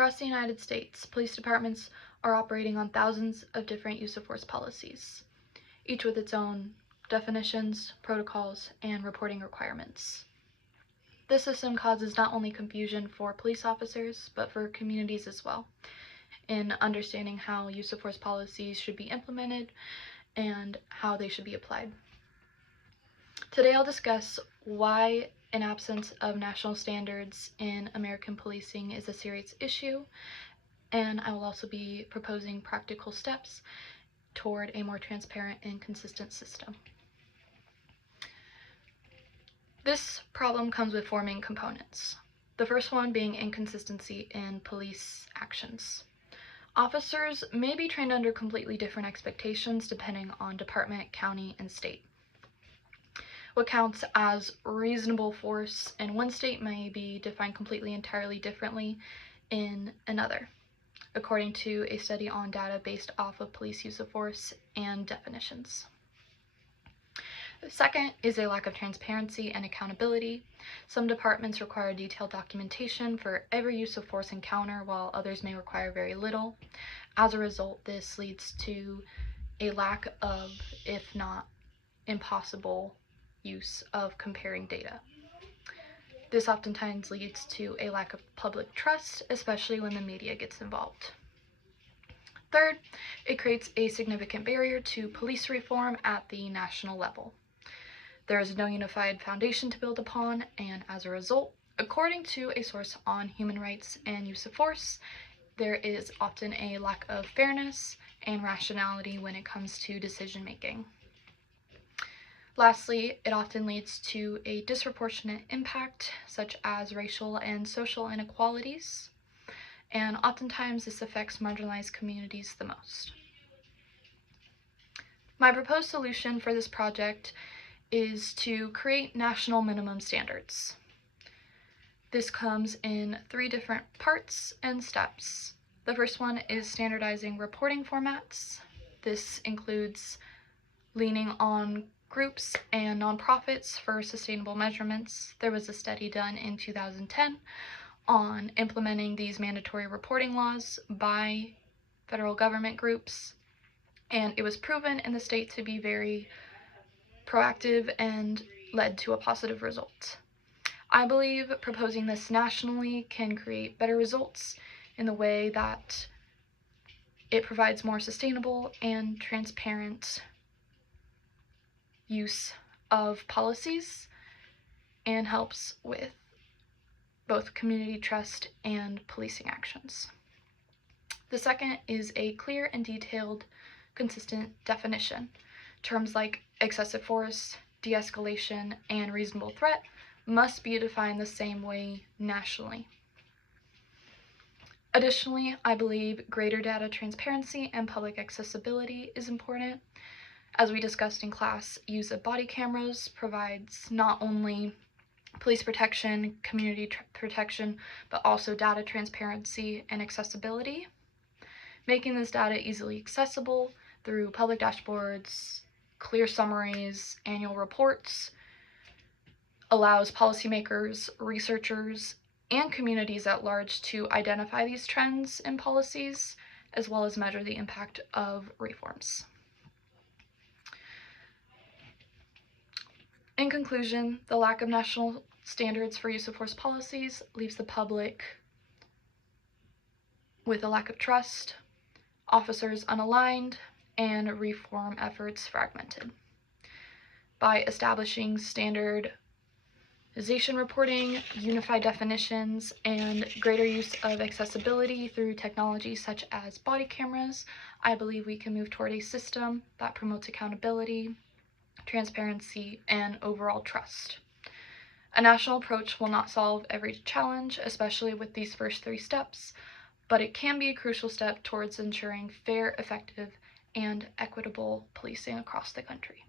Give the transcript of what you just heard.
Across the United States, police departments are operating on thousands of different use of force policies, each with its own definitions, protocols, and reporting requirements. This system causes not only confusion for police officers, but for communities as well, in understanding how use of force policies should be implemented and how they should be applied. Today I'll discuss why an absence of national standards in American policing is a serious issue, and I will also be proposing practical steps toward a more transparent and consistent system. This problem comes with four main components. The first one being inconsistency in police actions. Officers may be trained under completely different expectations depending on department, county, and state. What counts as reasonable force in one state may be defined completely entirely differently in another, according to a study on data based off of police use of force and definitions. The second is a lack of transparency and accountability. Some departments require detailed documentation for every use of force encounter, while others may require very little. As a result, this leads to a lack of, if not impossible, use of comparing data. This oftentimes leads to a lack of public trust, especially when the media gets involved. Third, it creates a significant barrier to police reform at the national level. There is no unified foundation to build upon, and as a result, according to a source on human rights and use of force, there is often a lack of fairness and rationality when it comes to decision making. Lastly, it often leads to a disproportionate impact, such as racial and social inequalities, and oftentimes this affects marginalized communities the most. My proposed solution for this project is to create national minimum standards. This comes in three different parts and steps. The first one is standardizing reporting formats. This includes leaning on groups and nonprofits for sustainable measurements. There was a study done in 2010 on implementing these mandatory reporting laws by federal government groups, and it was proven in the state to be very proactive and led to a positive result. I believe proposing this nationally can create better results in the way that it provides more sustainable and transparent use of policies and helps with both community trust and policing actions. The second is a clear and detailed, consistent definition. Terms like excessive force, de-escalation, and reasonable threat must be defined the same way nationally. Additionally, I believe greater data transparency and public accessibility is important. As we discussed in class, use of body cameras provides not only police protection, community protection, but also data transparency and accessibility. Making this data easily accessible through public dashboards, clear summaries, annual reports allows policymakers, researchers, and communities at large to identify these trends in policies, as well as measure the impact of reforms. In conclusion, the lack of national standards for use of force policies leaves the public with a lack of trust, officers unaligned, and reform efforts fragmented. By establishing standardization reporting, unified definitions, and greater use of accessibility through technology such as body cameras, I believe we can move toward a system that promotes accountability, transparency, and overall trust. A national approach will not solve every challenge, especially with these first three steps, but it can be a crucial step towards ensuring fair, effective, and equitable policing across the country.